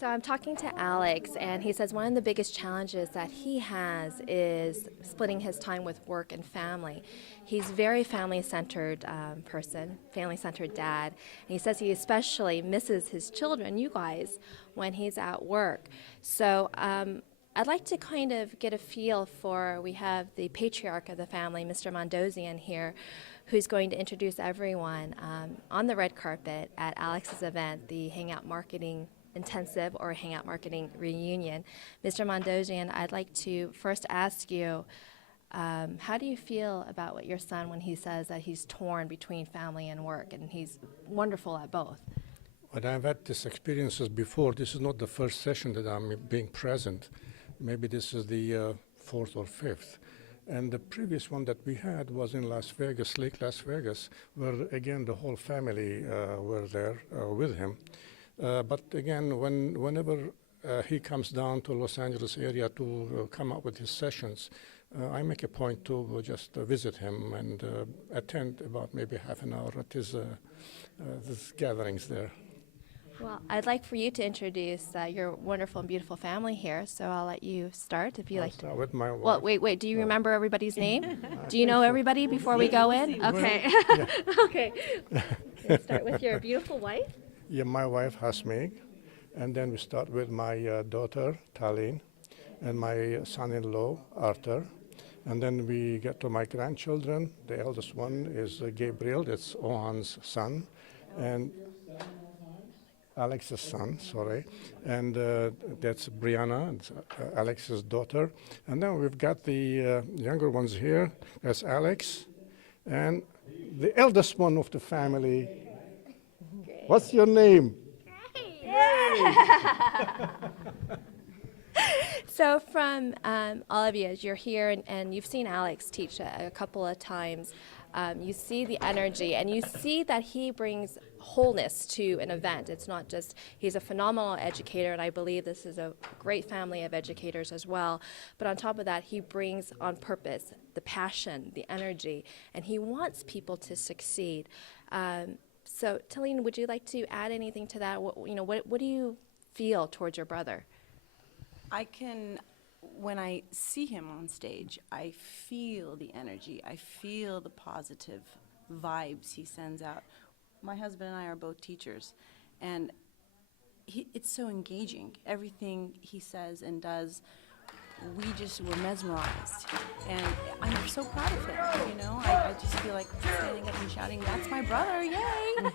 So I'm talking to Alex, and he says one of the biggest challenges that he has is splitting his time with work and family. He's a very family-centered person, family-centered dad. And he says he especially misses his children, you guys, when he's at work. So I'd like to kind of get a feel for, we have the patriarch of the family, Mr. Mandossian here, who's going to introduce everyone on the red carpet at Alex's event, the Hangout Marketing Intensive or Hangout Marketing Reunion. Mr. Mandossian, I'd like to first ask you, how do you feel about what your son when he says that he's torn between family and work, and he's wonderful at both? When I've had these experiences before, this is not the first session that I'm being present. Maybe this is the fourth or fifth. And the previous one that we had was in Las Vegas, Lake Las Vegas, where again the whole family were there with him. But again, whenever he comes down to Los Angeles area to come up with his sessions, I make a point to just visit him and attend about maybe half an hour at his gatherings there. Well, I'd like for you to introduce your wonderful and beautiful family here, so I'll let you start if you I'll like to. start with my wife. Well, wait, do you remember everybody's name? Do you know everybody before we go in? Okay. Okay. Let's start with your beautiful wife. Yeah, my wife Hasmig, and then we start with my daughter Talin, and my son-in-law Arthur, and then we get to my grandchildren. The eldest one is Gabriel, that's Ohan's son, and Alex's son, sorry, and that's Brianna, it's, Alex's daughter, and then we've got the younger ones here. That's Alex, and the eldest one of the family. What's your name? So from all of you, as you're here and you've seen Alex teach a couple of times, you see the energy and you see that he brings wholeness to an event. It's not just, he's a phenomenal educator, and I believe this is a great family of educators as well. But on top of that, he brings on purpose the passion, the energy, and he wants people to succeed. So, Talene, would you like to add anything to that? What do you feel towards your brother? When I see him on stage, I feel the energy. I feel the positive vibes he sends out. My husband and I are both teachers, and it's so engaging. Everything he says and does, we just were mesmerized, and I'm so proud of him. I just feel like standing up and shouting, "That's my brother, yay!"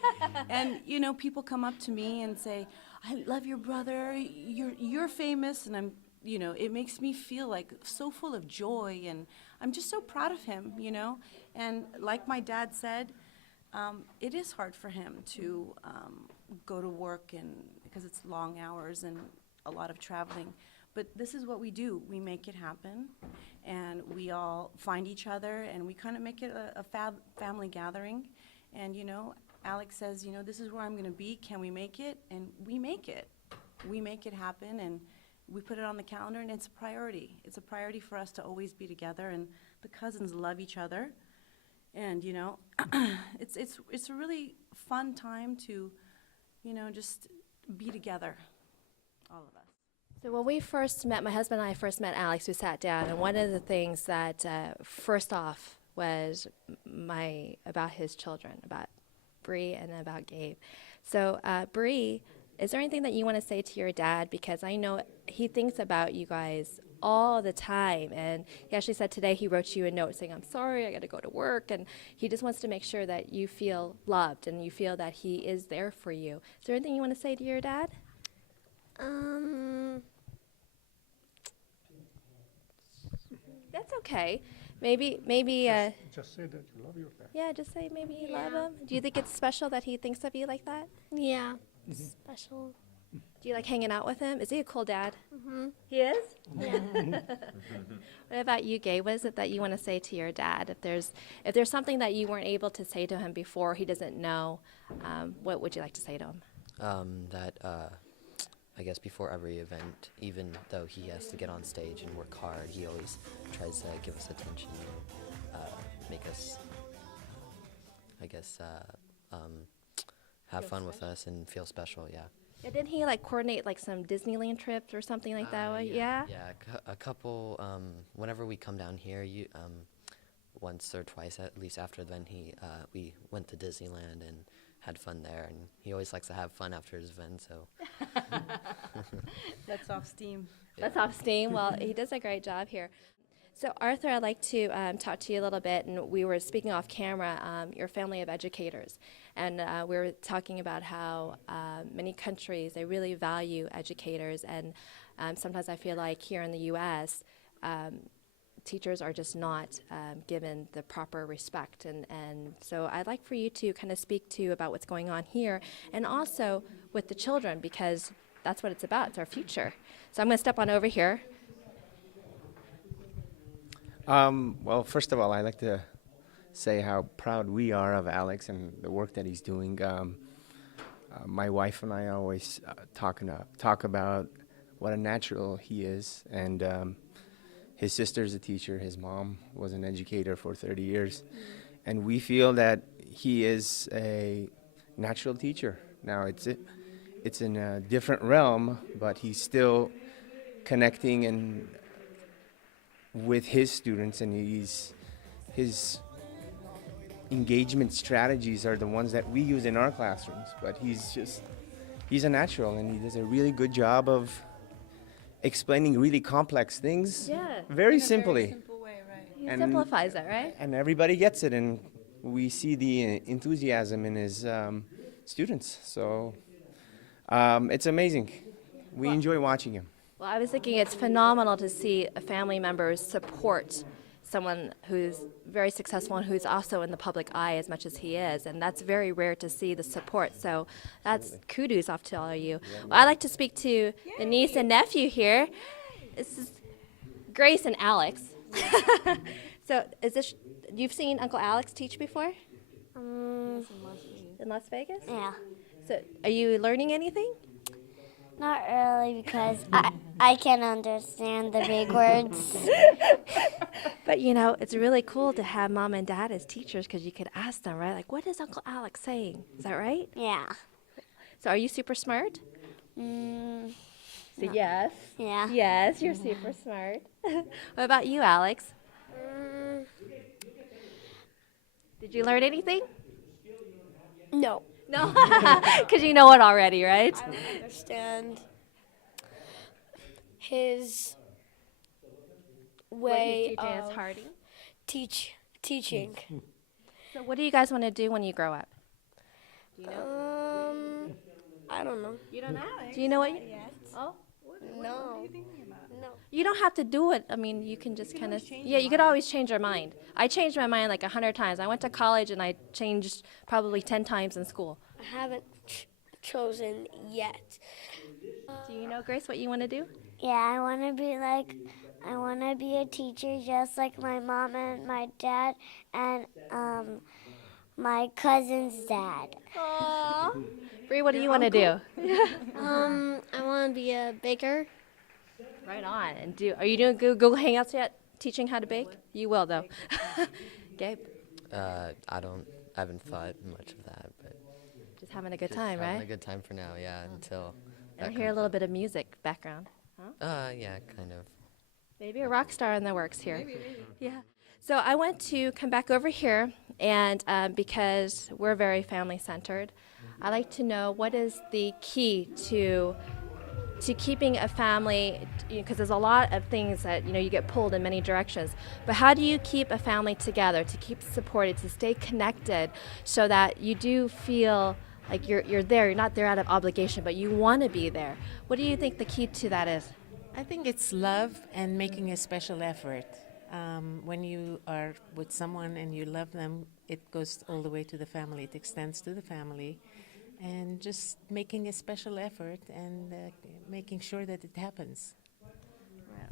And people come up to me and say, "I love your brother. You're famous," and it makes me feel like so full of joy, and I'm just so proud of him. And like my dad said, it is hard for him to go to work, and because it's long hours and a lot of traveling. But this is what we do. We make it happen, and we all find each other, and we kind of make it a family gathering. And, Alex says, this is where I'm going to be. Can we make it? And we make it. We make it happen, and we put it on the calendar, and it's a priority. It's a priority for us to always be together, and the cousins love each other. And, it's a really fun time to, just be together, all of us. So when we first met, my husband and I first met Alex, we sat down, and one of the things that first off was about his children, about Bree and about Gabe. So Bree, is there anything that you want to say to your dad? Because I know he thinks about you guys all the time, and he actually said today he wrote you a note saying, "I'm sorry, I got to go to work," and he just wants to make sure that you feel loved and you feel that he is there for you. Is there anything you want to say to your dad? That's okay. Maybe. Just say that you love your dad. Yeah, just say maybe you love him. Do you think it's special that he thinks of you like that? Yeah, special. Do you like hanging out with him? Is he a cool dad? Mm-hmm. He is? Yeah. What about you, Gay? What is it that you want to say to your dad? If there's something that you weren't able to say to him before, he doesn't know, what would you like to say to him? I guess before every event, even though he has to get on stage and work hard, he always tries to give us attention, make us, have fun with us and feel special, yeah. Yeah, didn't he like coordinate like some Disneyland trips or something like that? Yeah. Yeah, a couple. Whenever we come down here, once or twice at least after the event, we went to Disneyland and had fun there. And he always likes to have fun after his event, so. That's off steam. That's off steam. Well, he does a great job here. So, Arthur, I'd like to talk to you a little bit. And we were speaking off camera, your family of educators. And we were talking about how many countries, they really value educators. And sometimes I feel like here in the U.S., teachers are just not given the proper respect. And so I'd like for you to kind of speak to about what's going on here and also with the children, because that's what it's about. It's our future. So I'm going to step on over here. Well, first of all, I'd like to say how proud we are of Alex and the work that he's doing. My wife and I always talk about what a natural he is, and his sister's a teacher. His mom was an educator for 30 years, and we feel that he is a natural teacher. Now, it's in a different realm, but he's still connecting and with his students, and his engagement strategies are the ones that we use in our classrooms. But he's a natural, and he does a really good job of explaining really complex things very simply. Simple way, right? He And- simplifies it, right? And everybody gets it, and we see the enthusiasm in his students. So it's amazing. We enjoy watching him. Well, I was thinking it's phenomenal to see family members support someone who's very successful and who's also in the public eye as much as he is, and that's very rare to see the support. So that's kudos off to all of you. Well, I'd like to speak to the niece and nephew here. This is Grace and Alex. So is this, you've seen Uncle Alex teach before in Las Vegas? Yeah. So are you learning anything? Not really, because I can understand the big words. But you know, it's really cool to have mom and dad as teachers because you could ask them, right? Like, what is Uncle Alex saying? Is that right? Yeah. So are you super smart? Mm, So yes. yeah. Yes, you're super smart. What about you, Alex? Did you learn anything? No. No, because you know it already, right? I don't understand his way of Harding. teaching. So what do you guys want to do when you grow up? Do you know? I don't know. You don't know? Do you know what? Oh, No. No. you don't have to do it. I mean, you can just kind of. Yeah, you could always change your mind. I changed my mind like 100 times. I went to college and I changed probably 10 times in school. I haven't chosen yet. Do you know, Grace, what you want to do? Yeah, I want to be a teacher just like my mom and my dad and my cousin's dad. Aww. Bree, what do you want to do? I want to be a baker. Right on. And are you doing Google Hangouts yet? Teaching how to bake? You will, though. Gabe? I haven't thought much of that, but Just having a good just time, having right? a good time for now, yeah, until And that hear a comes little up. bit of music background. Yeah, kind of. Maybe a rock star in the works here. Maybe. Yeah. So I want to come back over here, and because we're very family-centered, I like to know what is the key to keeping a family, because there's a lot of things that, you get pulled in many directions. But how do you keep a family together, to keep supported, to stay connected, so that you do feel like you're there, you're not there out of obligation, but you want to be there? What do you think the key to that is? I think it's love and making a special effort. When you are with someone and you love them, it goes all the way to the family. It extends to the family. And just making a special effort and making sure that it happens.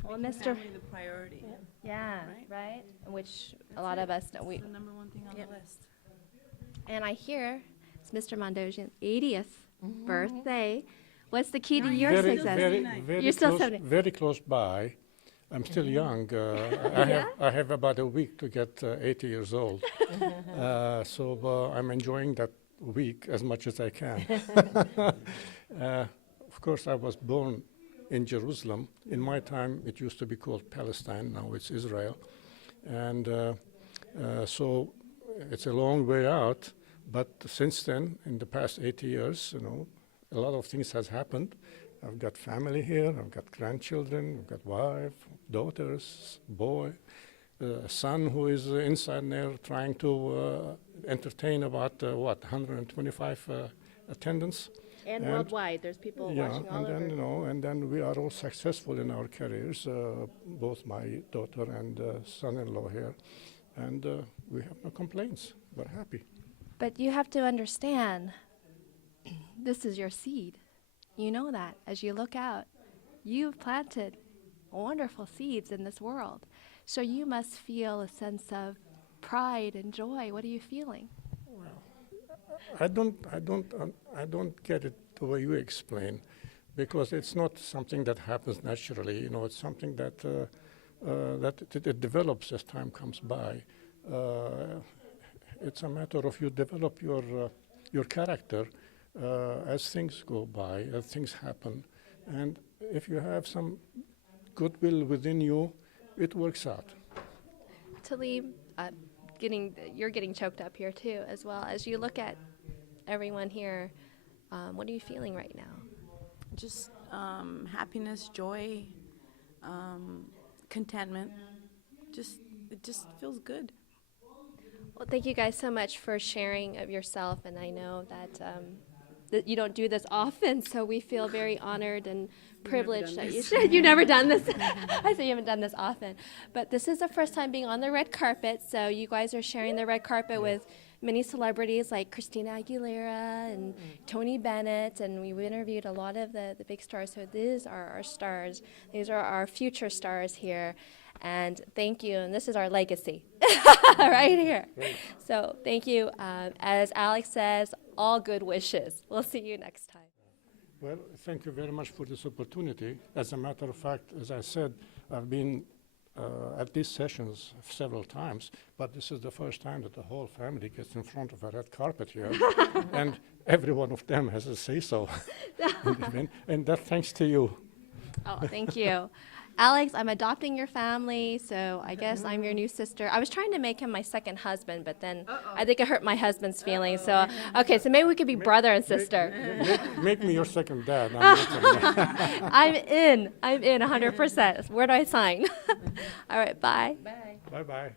Well, Making Mr. family the priority. Yeah, right? Which a lot of us know. That's the number one thing on the list. And I hear it's Mr. Mondosian's 80th birthday. What's the key to your Very, success? very You're still close, 70. very close by. I'm still young. I have about a week to get 80 years old. So I'm enjoying that week as much as I can. course, I was born in Jerusalem. In my time, it used to be called Palestine. Now it's Israel. And so it's a long way out. But since then, in the past 80 years, a lot of things has happened. I've got family here. I've got grandchildren. I've got wife, daughters, boy, a son who is inside there trying to entertain about 125 attendants. And worldwide, there's people watching all over. And then we are all successful in our careers, both my daughter and son-in-law here, and we have no complaints. We're happy. But you have to understand, this is your seed. You know that as you look out. You've planted wonderful seeds in this world. So you must feel a sense of pride and joy. What are you feeling? I don't get it the way you explain, because it's not something that happens naturally. It's something that it develops as time comes by. It's a matter of you develop your character as things go by, as things happen, and if you have some goodwill within you, it works out. Talim, you're getting choked up here too, as well. As you look at everyone here, what are you feeling right now? Just happiness, joy, contentment. It just feels good. Well, thank you guys so much for sharing of yourself, and I know that you don't do this often, so we feel very honored and privileged that you should. You've never done this. I say you haven't done this often, but this is the first time being on the red carpet, so you guys are sharing the red carpet with many celebrities like Christina Aguilera and Tony Bennett, and we've interviewed a lot of the big stars, so these are our stars. These are our future stars here. And thank you, and this is our legacy right here. Great. So thank you. As Alex says, all good wishes. We'll see you next time. Well, thank you very much for this opportunity. As a matter of fact, as I said, I've been at these sessions several times, but this is the first time that the whole family gets in front of a red carpet here, and every one of them has a say-so. And that thanks to you. Oh, thank you. Alex, I'm adopting your family, so I guess I'm your new sister. I was trying to make him my second husband, but then I think it hurt my husband's feelings. So, okay, so maybe we could be brother and sister. Make me your second dad. I'm I'm in 100%. Where do I sign? All right, bye. Bye-bye.